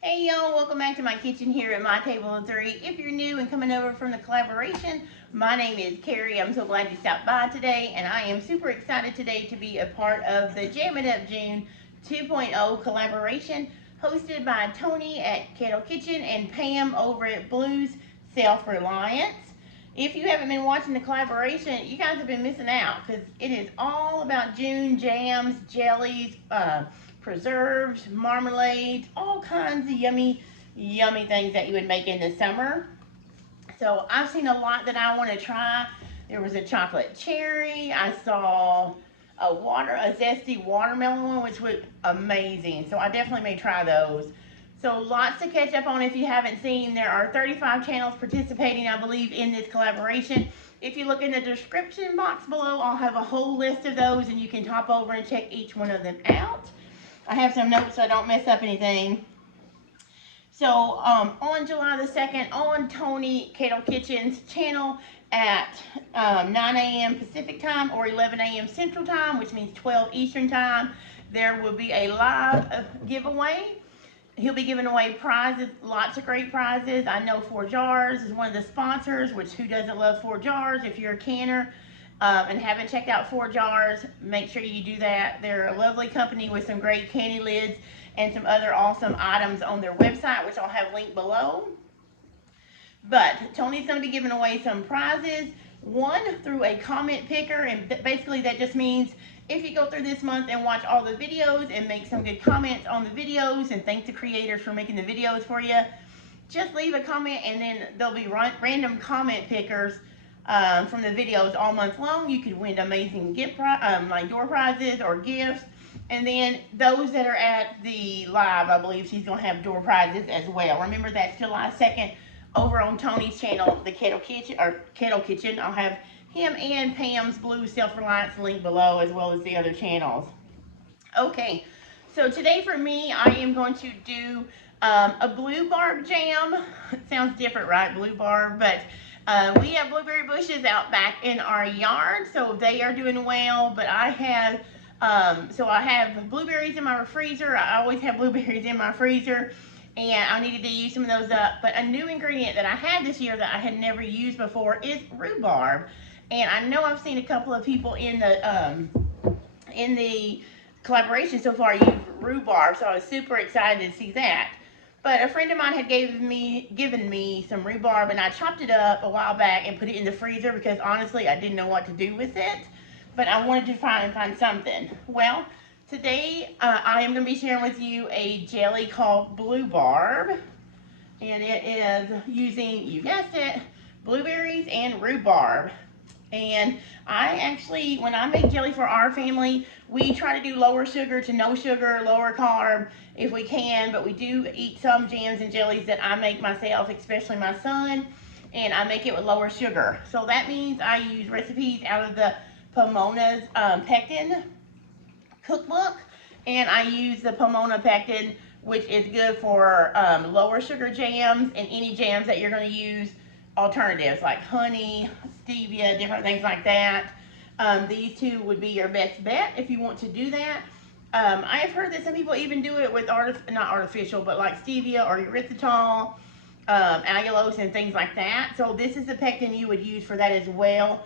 Hey y'all, welcome back to my kitchen here at MyTableOfThree. If you're new and coming over from the collaboration, my name is Carrie. I'm so glad you stopped by today, and I am super excited today to be a part of the Jam It Up June 2.0 collaboration hosted by Tony at Kettle Kitchen and Pam over at Bloo's Reliance. If you haven't been watching the collaboration, you guys have been missing out because it is all about June jams, jellies, preserves, marmalades, all kinds of yummy, yummy things that you would make in the summer. So I've seen a lot that I want to try. There was a chocolate cherry. I saw a zesty watermelon one, which was amazing. So I definitely may try those. So lots to catch up on if you haven't seen. There are 35 channels participating, I believe, in this collaboration. If you look in the description box below, I'll have a whole list of those and you can hop over and check each one of them out. I have some notes so I don't mess up anything. So on July the 2nd, on Tony Kettle Kitchen's channel at 9 a.m. Pacific time or 11 a.m. Central time, which means 12 Eastern time, there will be a live giveaway. He'll be giving away prizes, lots of great prizes. I know ForJars is one of the sponsors, which who doesn't love ForJars? If you're a canner and haven't checked out ForJars, make sure you do that. They're a lovely company with some great candy lids and some other awesome items on their website, which I'll have linked below. But Tony's going to be giving away some prizes, one through a comment picker, and basically that just means if you go through this month and watch all the videos and make some good comments on the videos and thank the creators for making the videos for you, just leave a comment and then there'll be random comment pickers from the videos all month long. You could win amazing gift like door prizes or gifts. And then those that are at the live, I believe she's going to have door prizes as well. Remember, that's July 2nd over on Tony's channel, the Kettle Kitchen. I'll have him and Pam's Blue Self-Reliance link below, as well as the other channels. Okay, so today for me, I am going to do a bluebarb jam. It sounds different, right? Bluebarb, but we have blueberry bushes out back in our yard, so they are doing well. But I have, I have blueberries in my freezer. I always have blueberries in my freezer, and I needed to use some of those up. But a new ingredient that I had this year that I had never used before is rhubarb. And I know I've seen a couple of people in the collaboration so far use rhubarb, so I was super excited to see that. But a friend of mine had given me some rhubarb, and I chopped it up a while back and put it in the freezer because honestly I didn't know what to do with it. But I wanted to find something. Well, today I am going to be sharing with you a jelly called bluebarb, and it is using, you guessed it, blueberries and rhubarb. And I actually, when I make jelly for our family, we try to do lower sugar to no sugar, lower carb if we can, but we do eat some jams and jellies that I make myself, especially my son, and I make it with lower sugar. So that means I use recipes out of the Pomona's Pectin cookbook, and I use the Pomona Pectin, which is good for lower sugar jams and any jams that you're going to use alternatives like honey, stevia, different things like that. These two would be your best bet if you want to do that. I have heard that some people even do it with not artificial, but like stevia or erythritol, allulose, and things like that. So this is the pectin you would use for that as well,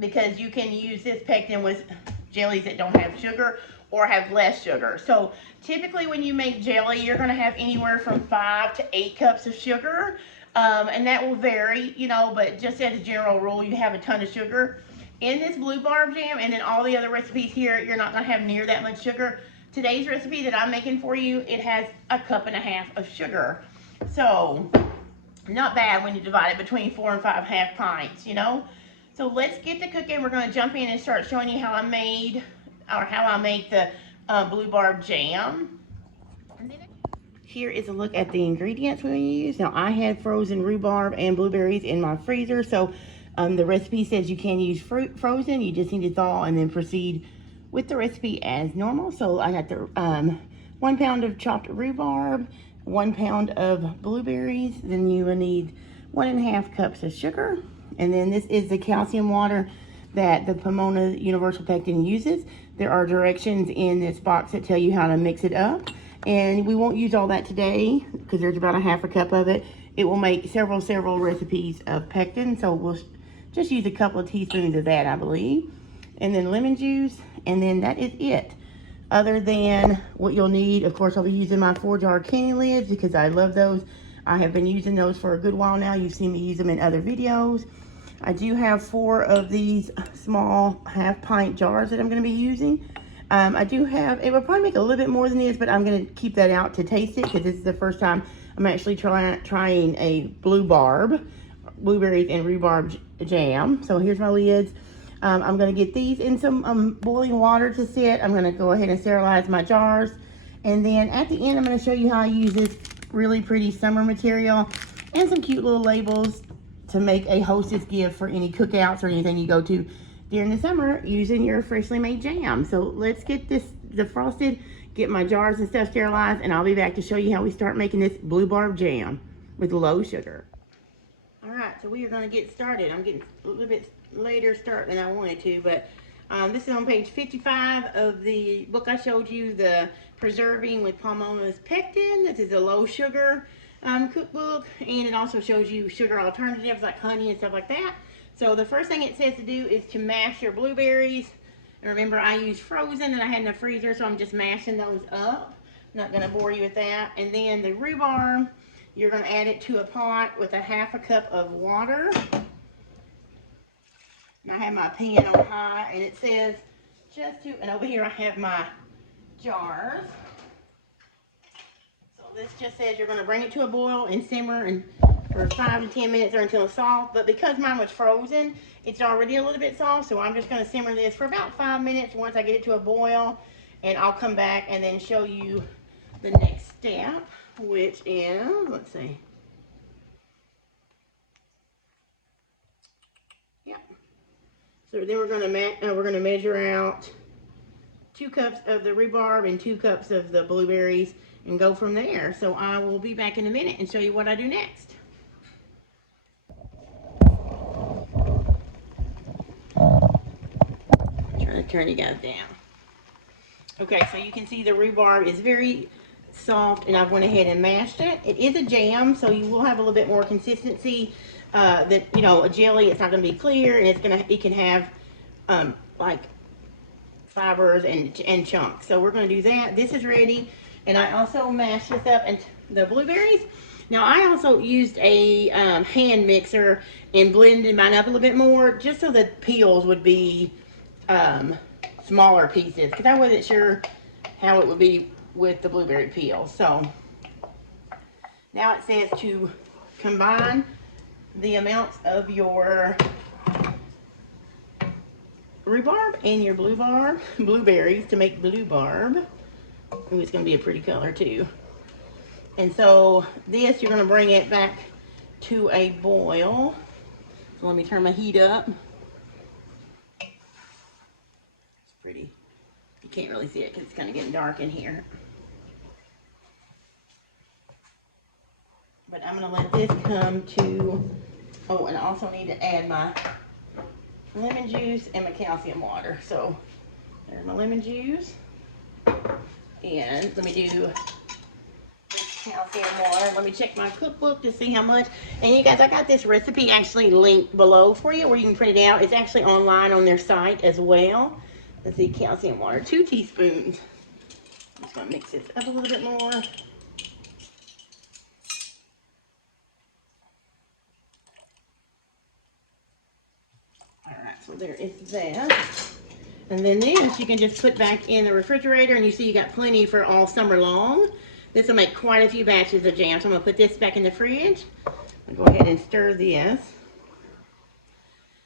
because you can use this pectin with jellies that don't have sugar or have less sugar. So typically when you make jelly, you're going to have anywhere from 5 to 8 cups of sugar. And that will vary, you know, but just as a general rule, you have a ton of sugar in this bluebarb jam, and then all the other recipes here, you're not going to have near that much sugar. Today's recipe that I'm making for you, it has 1.5 cups of sugar. So not bad when you divide it between 4 and 5 half pints, you know. So let's get to cooking. We're going to jump in and start showing you how I make the bluebarb jam. Here is a look at the ingredients we're going to use. Now, I had frozen rhubarb and blueberries in my freezer, so the recipe says you can use frozen. You just need to thaw and then proceed with the recipe as normal. So I got the 1 pound of chopped rhubarb, 1 pound of blueberries. Then you will need 1.5 cups of sugar. And then this is the calcium water that the Pomona Universal Pectin uses. There are directions in this box that tell you how to mix it up. And we won't use all that today because there's about a half a cup of it. It will make several recipes of pectin, so we'll just use a couple of teaspoons of that, I believe. And then lemon juice, and then that is it. Other than what you'll need, of course, I'll be using my 4-jar candy lids because I love those. I have been using those for a good while now. You've seen me use them in other videos. I do have 4 of these small half-pint jars that I'm going to be using. I do have, it will probably make a little bit more than this, but I'm going to keep that out to taste it because this is the first time I'm actually trying a blueberries and rhubarb jam. So here's my lids. I'm going to get these in some boiling water to sit. I'm going to go ahead and sterilize my jars. And then at the end, I'm going to show you how I use this really pretty summer material and some cute little labels to make a hostess gift for any cookouts or anything you go to during the summer using your freshly made jam. So let's get this defrosted, get my jars and stuff sterilized, and I'll be back to show you how we start making this bluebarb jam with low sugar. All right, so we are going to get started. I'm getting a little bit later start than I wanted to, but this is on page 55 of the book I showed you, the Preserving with Pomona's Pectin. This is a low sugar cookbook, and it also shows you sugar alternatives like honey and stuff like that. So the first thing it says to do is to mash your blueberries. And remember, I used frozen and I had in the freezer, so I'm just mashing those up. I'm not going to bore you with that. And then the rhubarb, you're going to add it to a pot with a half a cup of water. And I have my pan on high, and it says and over here I have my jars. So this just says you're going to bring it to a boil and simmer for 5 to 10 minutes or until it's soft. But because mine was frozen, it's already a little bit soft, so I'm just going to simmer this for about 5 minutes once I get it to a boil, and I'll come back and then show you the next step, which is, let's see. Yeah. So then we're going to measure out 2 cups of the rhubarb and 2 cups of the blueberries and go from there. So I will be back in a minute and show you what I do next. Trying to turn you guys down. Okay, so you can see the rhubarb is very soft, and I've went ahead and mashed it. It is a jam, so you will have a little bit more consistency than, you know, a jelly. It's not going to be clear, and it can have like fibers and chunks. So we're going to do that. This is ready, and I also mashed this up and the blueberries. Now I also used a hand mixer and blended mine up a little bit more, just so the peels would be smaller pieces, because I wasn't sure how it would be with the blueberry peel. So now it says to combine the amounts of your rhubarb and your blueberries to make bluebarb. Ooh, it's going to be a pretty color too. And so this, you're going to bring it back to a boil. So let me turn my heat up. It's pretty. You can't really see it because it's kind of getting dark in here. But I'm going to let this come to, oh, and I also need to add my lemon juice and my calcium water. So there's my lemon juice. And let me do calcium water. Let me check my cookbook to see how much. And you guys, I got this recipe actually linked below for you where you can print it out. It's actually online on their site as well. Let's see, calcium water, 2 teaspoons. I'm just going to mix this up a little bit more. Alright, so there is that. And then this you can just put back in the refrigerator, and you see you got plenty for all summer long. This will make quite a few batches of jam. So I'm going to put this back in the fridge. I'll go ahead and stir this.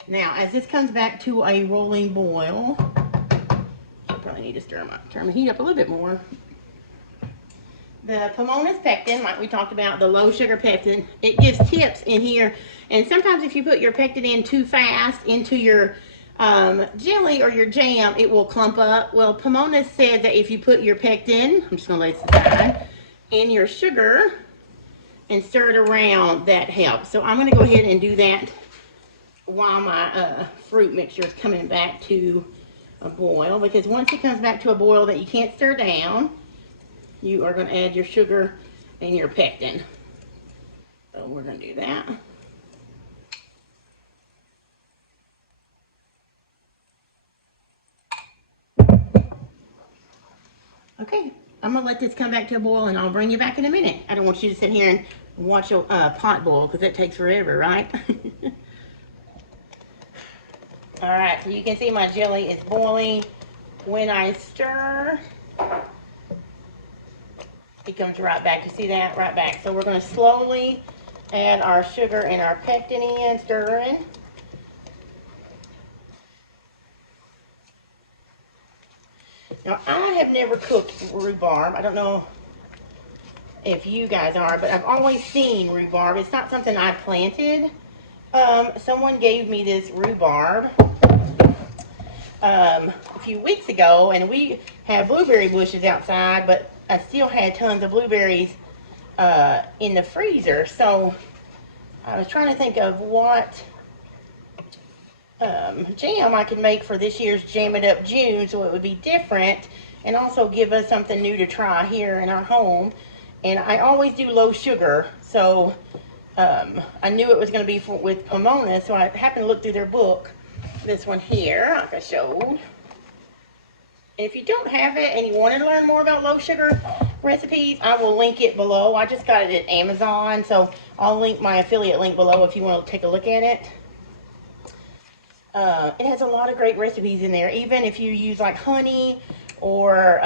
Now, as this comes back to a rolling boil, I probably need to turn my heat up a little bit more. The Pomona's pectin, like we talked about, the low sugar pectin, it gives tips in here. And sometimes if you put your pectin in too fast into your jelly or your jam, it will clump up. Well, Pomona said that if you put your pectin, I'm just going to lay this aside, in your sugar and stir it around, that helps. So I'm going to go ahead and do that while my fruit mixture is coming back to a boil, because once it comes back to a boil that you can't stir down, you are going to add your sugar and your pectin. So we're going to do that. Okay, I'm going to let this come back to a boil and I'll bring you back in a minute. I don't want you to sit here and watch a pot boil because that takes forever, right? Alright, so you can see my jelly is boiling. When I stir, it comes right back. You see that? Right back. So we're going to slowly add our sugar and our pectin in, stirring. Now, I have never cooked rhubarb. I don't know if you guys are, but I've always seen rhubarb. It's not something I planted. Someone gave me this rhubarb a few weeks ago, and we had blueberry bushes outside, but I still had tons of blueberries in the freezer. So I was trying to think of what jam I could make for this year's Jam It Up June, so it would be different and also give us something new to try here in our home. And I always do low sugar, so I knew it was going to be with Pomona, so I happened to look through their book, this one here, like I showed. And if you don't have it and you want to learn more about low sugar recipes, I will link it below. I just got it at Amazon, so I'll link my affiliate link below if you want to take a look at it. It has a lot of great recipes in there. Even if you use like honey or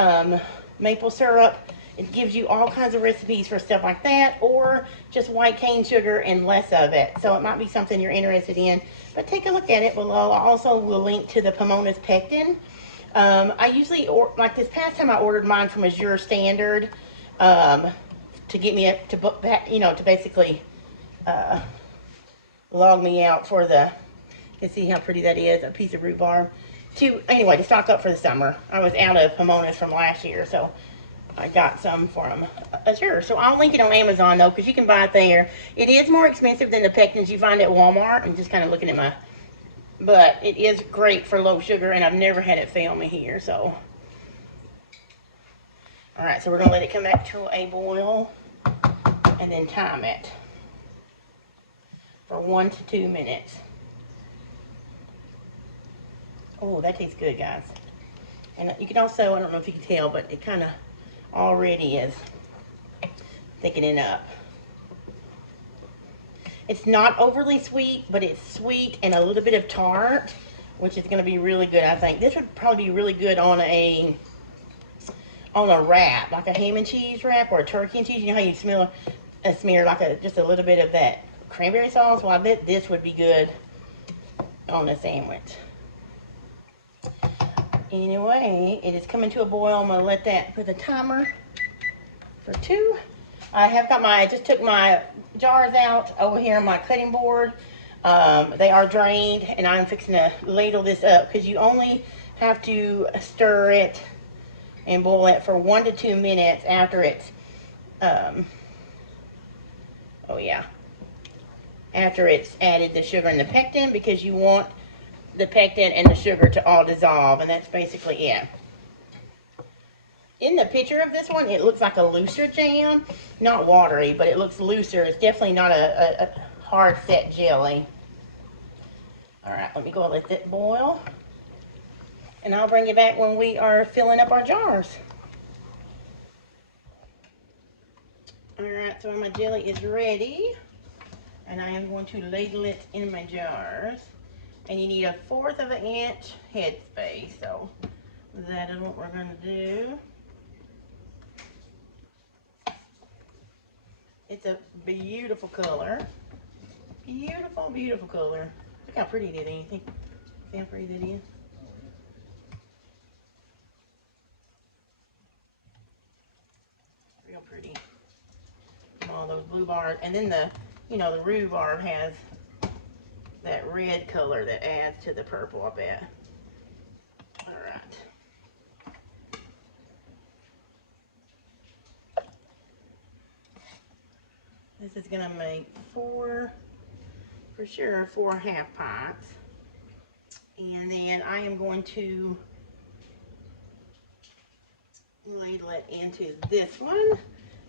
maple syrup, it gives you all kinds of recipes for stuff like that, or just white cane sugar and less of it. So it might be something you're interested in, but take a look at it below. I also will link to the Pomona's pectin. I usually, like this past time I ordered mine from Azure Standard to get me up to book back, you know, to basically log me out for the, you can see how pretty that is, a piece of rhubarb. Anyway, to stock up for the summer. I was out of Pomona's from last year, so I got some from Azure. So I'll link it on Amazon though, because you can buy it there. It is more expensive than the pectins you find at Walmart. I'm just kind of looking at my, but it is great for low sugar, and I've never had it fail me here. So, all right, so we're gonna let it come back to a boil, and then time it for 1 to 2 minutes. Oh, that tastes good, guys. And you can also, I don't know if you can tell, but it kind of already is thickening up. It's not overly sweet, but it's sweet and a little bit of tart, which is going to be really good, I think. This would probably be really good on a wrap, like a ham and cheese wrap or a turkey and cheese. You know how you smear like just a little bit of that cranberry sauce? Well, I bet this would be good on a sandwich. Anyway, it is coming to a boil. I'm going to let that put the timer for 2. I just took my jars out over here on my cutting board. They are drained, and I'm fixing to ladle this up because you only have to stir it and boil it for 1 to 2 minutes after it's, after it's added the sugar and the pectin, because you want the pectin and the sugar to all dissolve, and that's basically it. In the picture of this one, it looks like a looser jam, not watery, but it looks looser. It's definitely not a hard set jelly. All right, let me go and let that boil, and I'll bring you back when we are filling up our jars. All right, so my jelly is ready, and I am going to ladle it in my jars. And you need a 1/4 of an inch head space, so that is what we're going to do. It's a beautiful color. Beautiful, beautiful color. Look how pretty it is. You think how pretty that is? Real pretty. All those bluebarb, and then the rhubarb has that red color that adds to the purple, I bet. All right. This is gonna make 4, for sure, 4 half pints. And then I am going to let into this one.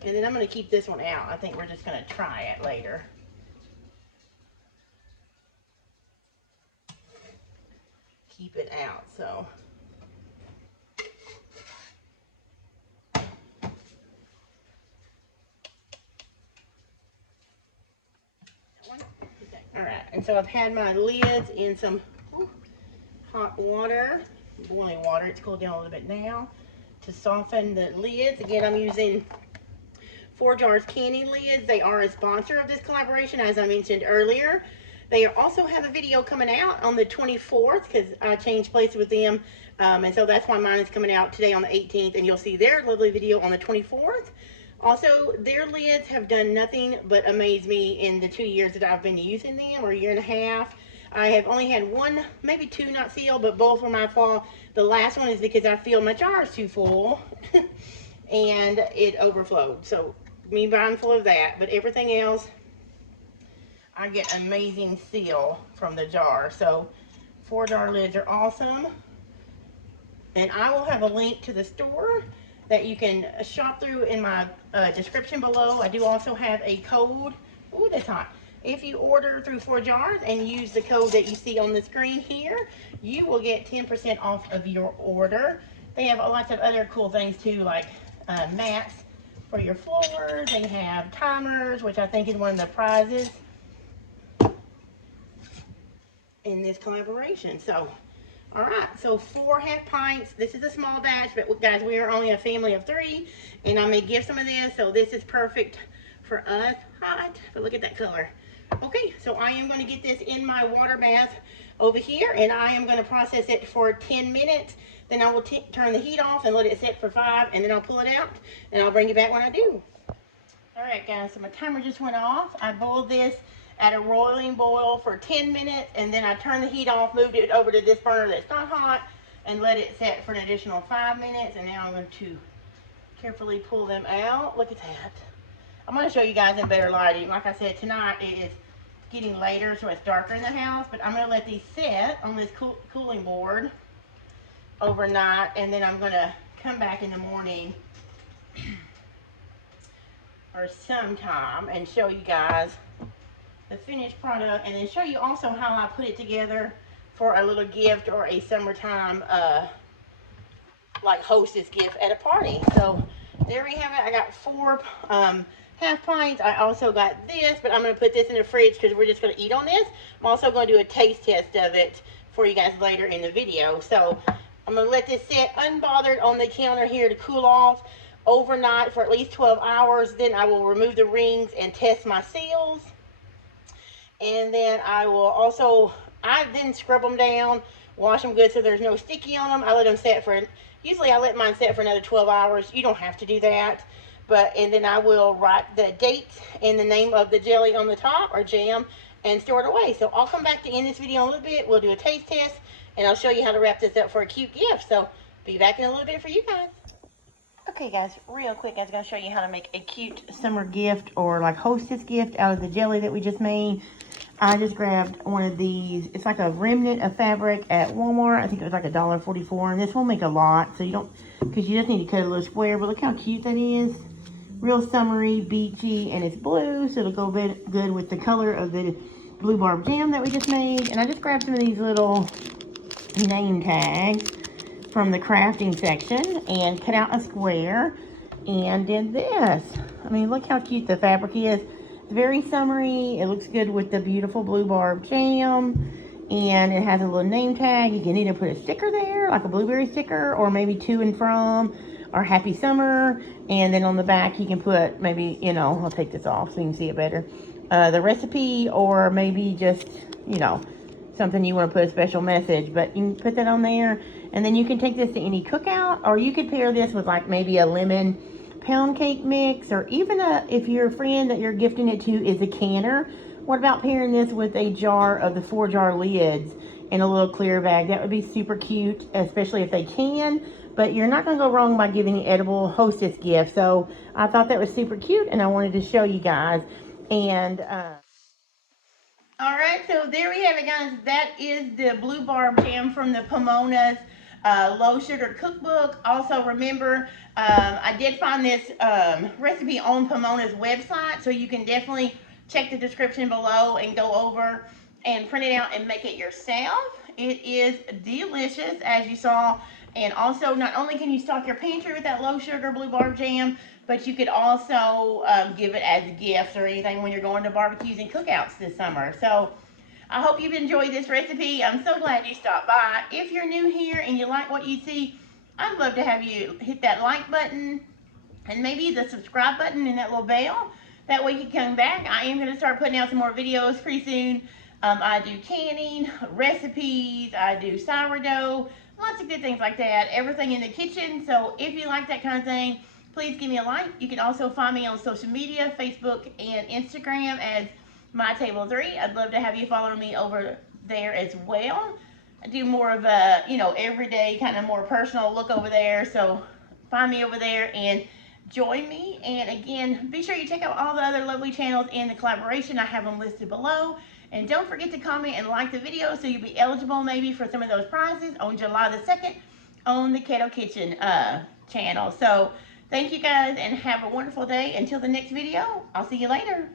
And then I'm going to keep this one out. I think we're just going to try it later. Keep it out, so. All right, and so I've had my lids in some hot water, boiling water. It's cooled down a little bit now to soften the lids. Again, I'm using ForJars canning lids. They are a sponsor of this collaboration, as I mentioned earlier. They also have a video coming out on the 24th because I changed places with them. And so that's why mine is coming out today on the 18th, and you'll see their lovely video on the 24th. Also, their lids have done nothing but amaze me in the 2 years that I've been using them, or a year and a half. I have only had one, maybe two not sealed, but both were my fault. The last one is because I feel my jar is too full and it overflowed. So, me mindful of that, but everything else, I get amazing seal from the jar. So, ForJars lids are awesome. And I will have a link to the store that you can shop through in my description below. I do also have a code. Ooh, that's hot. If you order through ForJars and use the code that you see on the screen here, you will get 10% off of your order. They have lots of other cool things too, like mats for your floors. They have timers, which I think is one of the prizes in this collaboration. So, all right, so 4 half pints. This is a small batch, but guys, we are only a family of 3, and I may give some of this, so this is perfect for us. Hot, but look at that color. Okay, so I am going to get this in my water bath over here, and I am going to process it for 10 minutes. Then I will turn the heat off and let it sit for 5, and then I'll pull it out, and I'll bring you back when I do. All right, guys, so my timer just went off. I boiled this at a rolling boil for 10 minutes, and then I turned the heat off, moved it over to this burner that's not hot, and let it set for an additional 5 minutes. And now I'm going to carefully pull them out. Look at that. I'm going to show you guys in better lighting. Like I said, tonight it is getting later, so it's darker in the house, but I'm going to let these sit on this cooling board overnight, and then I'm going to come back in the morning or sometime and show you guys the finished product, and then show you also how I put it together for a little gift or a summertime like hostess gift at a party. So there we have it. I got 4 half pints. I also got this, but I'm going to put this in the fridge because we're just going to eat on this. I'm also going to do a taste test of it for you guys later in the video. So I'm going to let this sit unbothered on the counter here to cool off overnight for at least 12 hours. Then I will remove the rings and test my seals. And then I will also, I then scrub them down, wash them good so there's no sticky on them. I let them set for, usually I let mine set for another 12 hours. You don't have to do that. And then I will write the date and the name of the jelly on the top, or jam, and store it away. So I'll come back to end this video in a little bit. We'll do a taste test, and I'll show you how to wrap this up for a cute gift. So be back in a little bit for you guys. Okay guys, real quick, I was going to show you how to make a cute summer gift or like hostess gift out of the jelly that we just made. I just grabbed one of these. It's like a remnant of fabric at Walmart. I think it was like $1.44, and this won't make a lot, so you don't, because you just need to cut a little square. But look how cute that is. Real summery, beachy, and it's blue, so it'll go good with the color of the Bluebarb Jam that we just made. And I just grabbed some of these little name tags from the crafting section and cut out a square and did this. I mean, look how cute the fabric is. It's very summery. It looks good with the beautiful Bluebarb Jam, and it has a little name tag. You can either put a sticker there, like a blueberry sticker, or maybe to and from, or happy summer. And then on the back you can put maybe, you know, I'll take this off so you can see it better, the recipe, or maybe just, you know, something you want to put a special message. But you can put that on there, and then you can take this to any cookout, or you could pair this with like maybe a lemon pound cake mix, or even if your friend that you're gifting it to is a canner, what about pairing this with a jar of the ForJars lids in a little clear bag? That would be super cute, especially if they can. But you're not going to go wrong by giving an edible hostess gift. So I thought that was super cute, and I wanted to show you guys. And all right, so there we have it, guys. That is the Bluebarb Jam from the Pomona's low sugar cookbook. Also remember, I did find this recipe on Pomona's website, so you can definitely check the description below and go over and print it out and make it yourself. It is delicious, as you saw. And also, not only can you stock your pantry with that low sugar Bluebarb Jam, but you could also give it as gifts or anything when you're going to barbecues and cookouts this summer. So I hope you've enjoyed this recipe. I'm so glad you stopped by. If you're new here and you like what you see, I'd love to have you hit that like button and maybe the subscribe button and that little bell. That way you can come back. I am going to start putting out some more videos pretty soon. I do canning, recipes, I do sourdough, lots of good things like that. Everything in the kitchen. So if you like that kind of thing, please give me a like. You can also find me on social media, Facebook and Instagram as MyTableOfThree. I'd love to have you follow me over there as well. I do more of a, everyday kind of more personal look over there. So find me over there and join me. And again, be sure you check out all the other lovely channels in the collaboration. I have them listed below. And don't forget to comment and like the video so you'll be eligible maybe for some of those prizes on July the 2nd on the Kettle Kitchen channel. So thank you guys and have a wonderful day. Until the next video, I'll see you later.